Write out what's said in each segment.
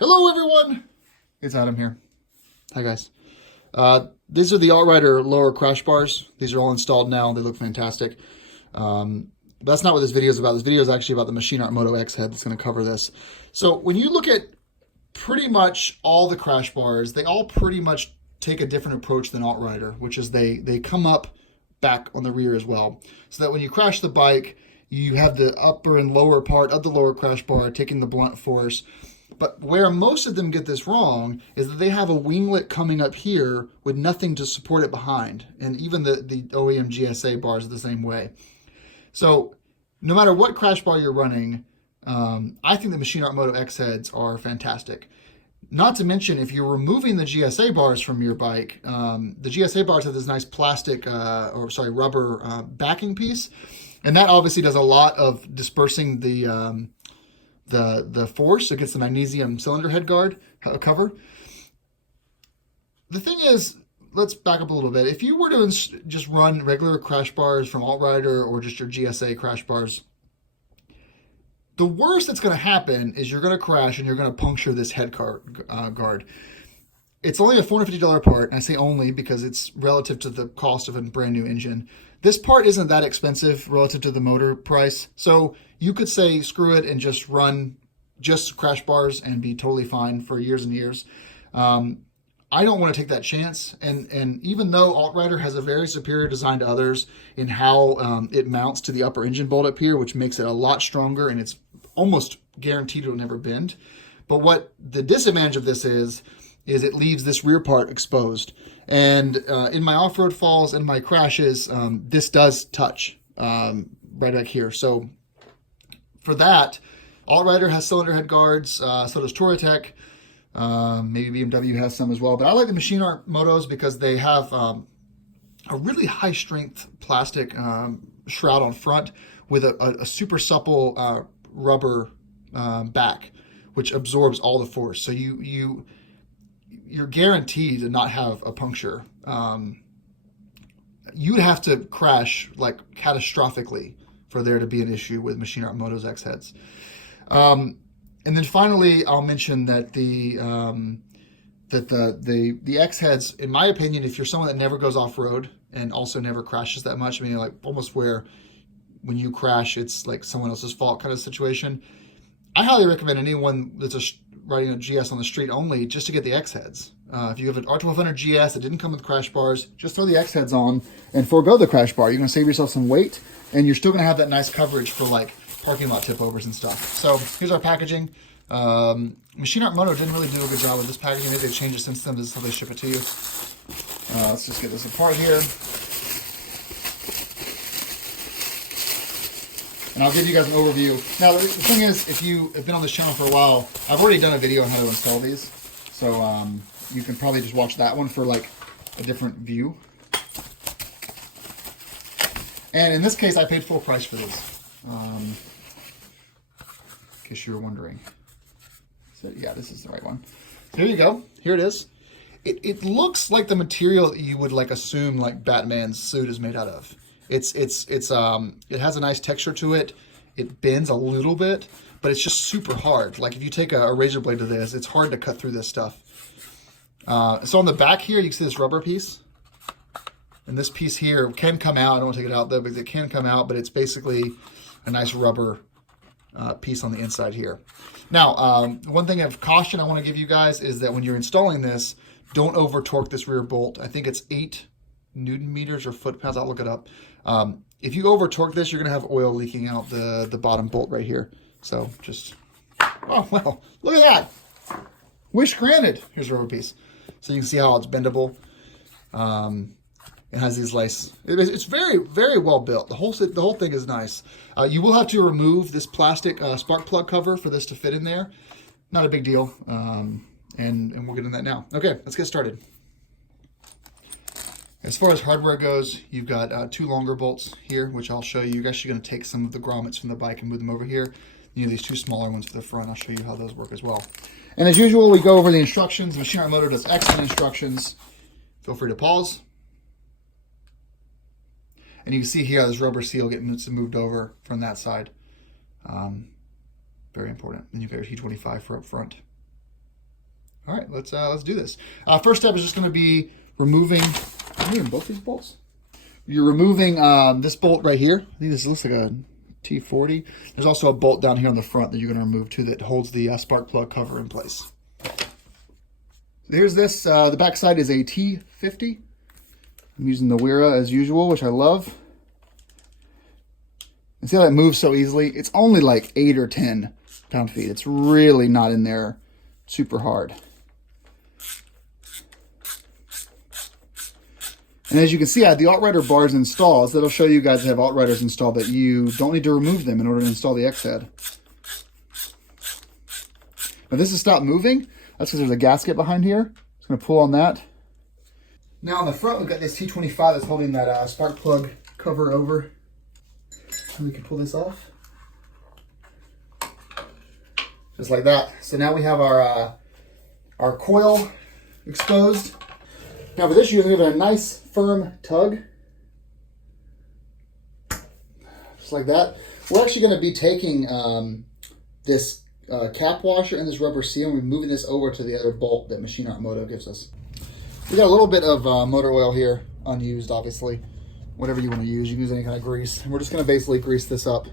Hello everyone, it's Adam here. Hi guys. These are the Altrider lower crash bars. These are all installed now. They look fantastic. But that's not what this video is about. This video is actually about the Machineart Moto X head that's going to cover this. So when you look at pretty much all the crash bars, they all pretty much take a different approach than Altrider, which is they come up back on the rear as well. So that when you crash the bike, you have the upper and lower part of the lower crash bar taking the blunt force. But where most of them get this wrong is that they have a winglet coming up here with nothing to support it behind. And even the OEM GSA bars are the same way. So no matter what crash bar you're running, I think the Machineart Moto X heads are fantastic. Not to mention, if you're removing the GSA bars from your bike, the GSA bars have this nice plastic, rubber backing piece. And that obviously does a lot of dispersing the force against the magnesium cylinder head guard cover. The thing is, let's back up a little bit. If you were to just run regular crash bars from Altrider or just your GSA crash bars, the worst that's going to happen is you're going to crash and you're going to puncture this head guard. It's only a $450 part, and I say only because it's relative to the cost of a brand new engine. This part isn't that expensive relative to the motor price, so you could say screw it and just run just crash bars and be totally fine for years and years. I don't want to take that chance, and even though Altrider has a very superior design to others in how it mounts to the upper engine bolt up here, which makes it a lot stronger and it's almost guaranteed it will never bend. But what the disadvantage of this is it leaves this rear part exposed. And in my off-road falls and my crashes, this does touch right back here. So for that, Altrider has cylinder head guards, so does Touratech. Maybe BMW has some as well. But I like the Machineart Motos because they have a really high-strength plastic shroud on front with a super supple rubber back, which absorbs all the force. So you're guaranteed to not have a puncture. You'd have to crash like catastrophically for there to be an issue with Machineart Moto's X heads. And then finally, I'll mention that the X heads, in my opinion, if you're someone that never goes off road and also never crashes that much, I mean, like almost where when you crash, it's like someone else's fault kind of situation. I highly recommend anyone that's riding a GS on the street only just to get the X heads. If you have an R1200GS that didn't come with crash bars, just throw the X heads on and forego the crash bar. You're going to save yourself some weight, and you're still going to have that nice coverage for like parking lot tip overs and stuff. So here's our packaging. Machineart Moto didn't really do a good job with this packaging. Maybe they've changed it since then. This is how they ship it to you. Let's just get this apart here. And I'll give you guys an overview. Now, the thing is, if you have been on this channel for a while, I've already done a video on how to install these. So you can probably just watch that one for like a different view. And in this case, I paid full price for this. In case you were wondering. So yeah, this is the right one. So here you go. Here it is. It looks like the material that you would like assume like Batman's suit is made out of. It has a nice texture to it. It bends a little bit, but it's just super hard. Like if you take a razor blade to this, it's hard to cut through this stuff. So on the back here, you can see this rubber piece. And this piece here can come out. I don't want to take it out though, because it can come out, but it's basically a nice rubber piece on the inside here. Now, one thing of caution I want to give you guys is that when you're installing this, don't over torque this rear bolt. I think it's 8 Newton meters or foot-pounds. I'll look it up. If you over torque this, you're going to have oil leaking out the bottom bolt right here. So just, oh, well, look at that. Wish granted. Here's a rubber piece. So you can see how it's bendable. It has these nice, it's very, very well built. The whole thing is nice. You will have to remove this plastic spark plug cover for this to fit in there. Not a big deal. And we'll get into that now. Okay, let's get started. As far as hardware goes, you've got 2 longer bolts here, which I'll show you. You're actually going to take some of the grommets from the bike and move them over here. You know, these 2 smaller ones for the front. I'll show you how those work as well. And as usual, we go over the instructions. Machineart Moto does excellent instructions. Feel free to pause. And you can see here this rubber seal getting moved over from that side. Very important. And you've got your T25 for up front. All right, let's do this. First step is just going to be removing both these bolts. You're removing this bolt right here. I think this looks like a T40. There's also a bolt down here on the front that you're going to remove too that holds the spark plug cover in place. So here's this. The back side is a T50. I'm using the Wera as usual, which I love. And see how that moves so easily? It's only like 8 or 10 pound-feet. It's really not in there super hard. And as you can see, I have the alt-rider bars installed. So that'll show you guys that have alt-riders installed that you don't need to remove them in order to install the X-head. Now this has stopped moving. That's because there's a gasket behind here. Just going to pull on that. Now on the front, we've got this T25 that's holding that spark plug cover over. And we can pull this off. Just like that. So now we have our coil exposed. Now for this, you're going to give it a nice firm tug. Just like that. We're actually going to be taking this cap washer and this rubber seal and we're moving this over to the other bolt that Machineart Moto gives us. We got a little bit of motor oil here, unused obviously. Whatever you want to use, you can use any kind of grease. And we're just going to basically grease this up.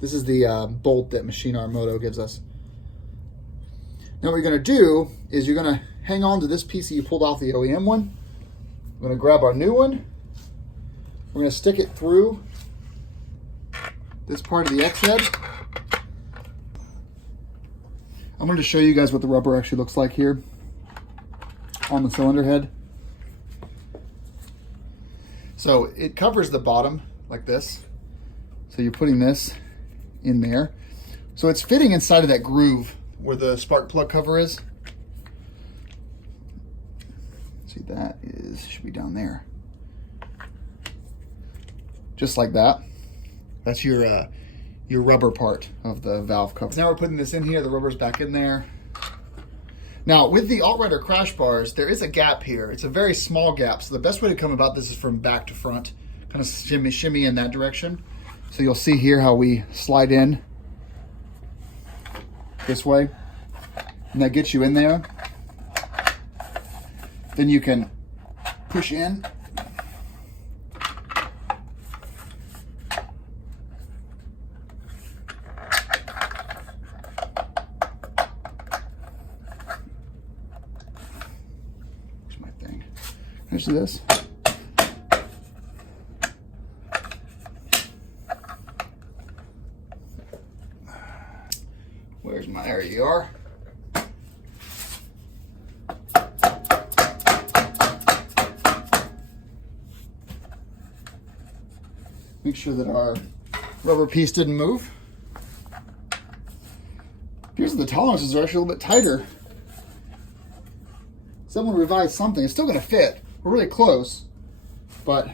This is the bolt that Machineart Moto gives us. Now what you're going to do is you're going to hang on to this piece that you pulled off the OEM one. We're going to grab our new one. We're going to stick it through this part of the X-head. I'm going to show you guys what the rubber actually looks like here on the cylinder head. So it covers the bottom like this. So you're putting this in there. So it's fitting inside of that groove where the spark plug cover is. See, that should be down there. Just like that. That's your rubber part of the valve cover. So now we're putting this in here, the rubber's back in there. Now, with the alt-rider crash bars, there is a gap here. It's a very small gap, so the best way to come about this is from back to front. Kind of shimmy in that direction. So you'll see here how we slide in this way, and that gets you in there. Then you can push in. Here's this. Where's my, there you are. Make sure that our rubber piece didn't move. Here's the tolerances are actually a little bit tighter. Someone revised something. It's still going to fit. We're really close, but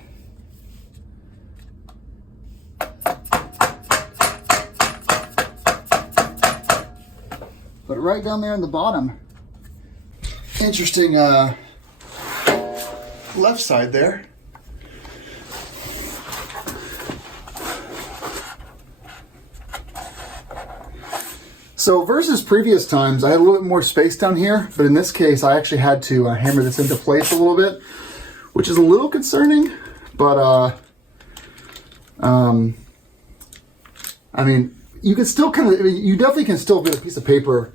right down there in the bottom. Interesting left side there. So versus previous times, I had a little bit more space down here, but in this case, I actually had to hammer this into place a little bit, which is a little concerning, but I mean, you can still kind of, you definitely can still get a piece of paper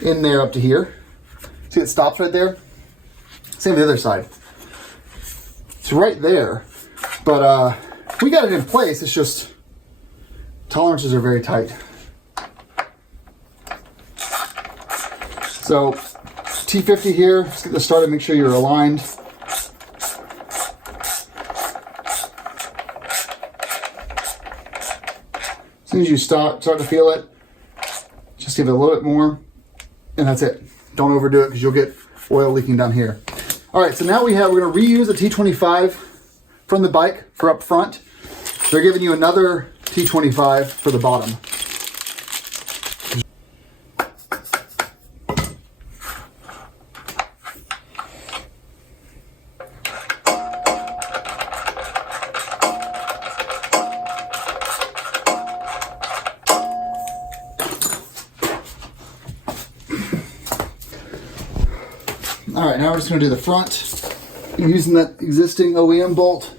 in there up to here. See, it stops right there. Same with the other side. It's right there, but we got it in place. It's just tolerances are very tight. So T50 here, let's get this started, make sure you're aligned. As soon as you start to feel it, just give it a little bit more, and that's it. Don't overdo it because you'll get oil leaking down here. All right, so now we're going to reuse a T25 from the bike for up front. They're giving you another T25 for the bottom. All right, now we're just going to do the front. I'm using that existing OEM bolt.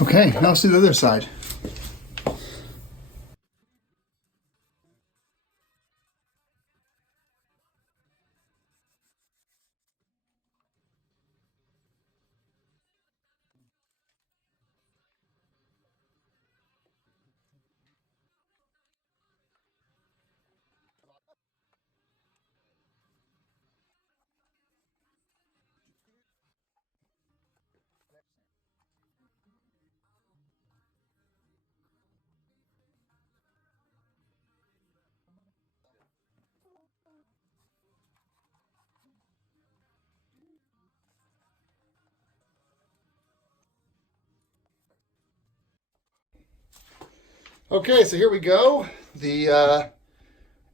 Okay, now let's do the other side. Okay, so here we go. The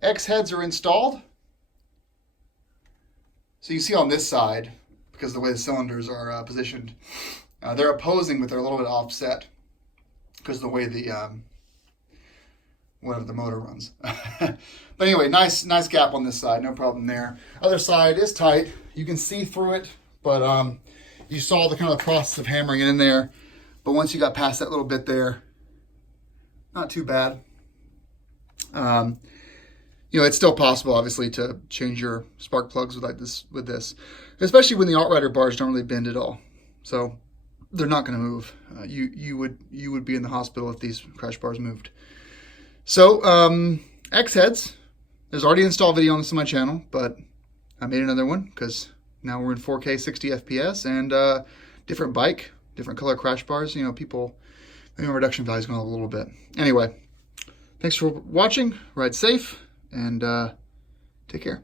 X heads are installed. So you see on this side, because of the way the cylinders are positioned, they're opposing, but they're a little bit offset because of the way the whatever the motor runs. But anyway, nice gap on this side, no problem there. Other side is tight. You can see through it, but you saw the kind of the process of hammering it in there. But once you got past that little bit there, not too bad. You know, it's still possible, obviously, to change your spark plugs with this, especially when the outrider bars don't really bend at all. So they're not going to move. You would be in the hospital if these crash bars moved. So X heads. There's already an install video on this on my channel, but I made another one because now we're in 4K 60 FPS and different bike, different color crash bars. You know, people, maybe my reduction value is going up a little bit. Anyway, thanks for watching. Ride safe and take care.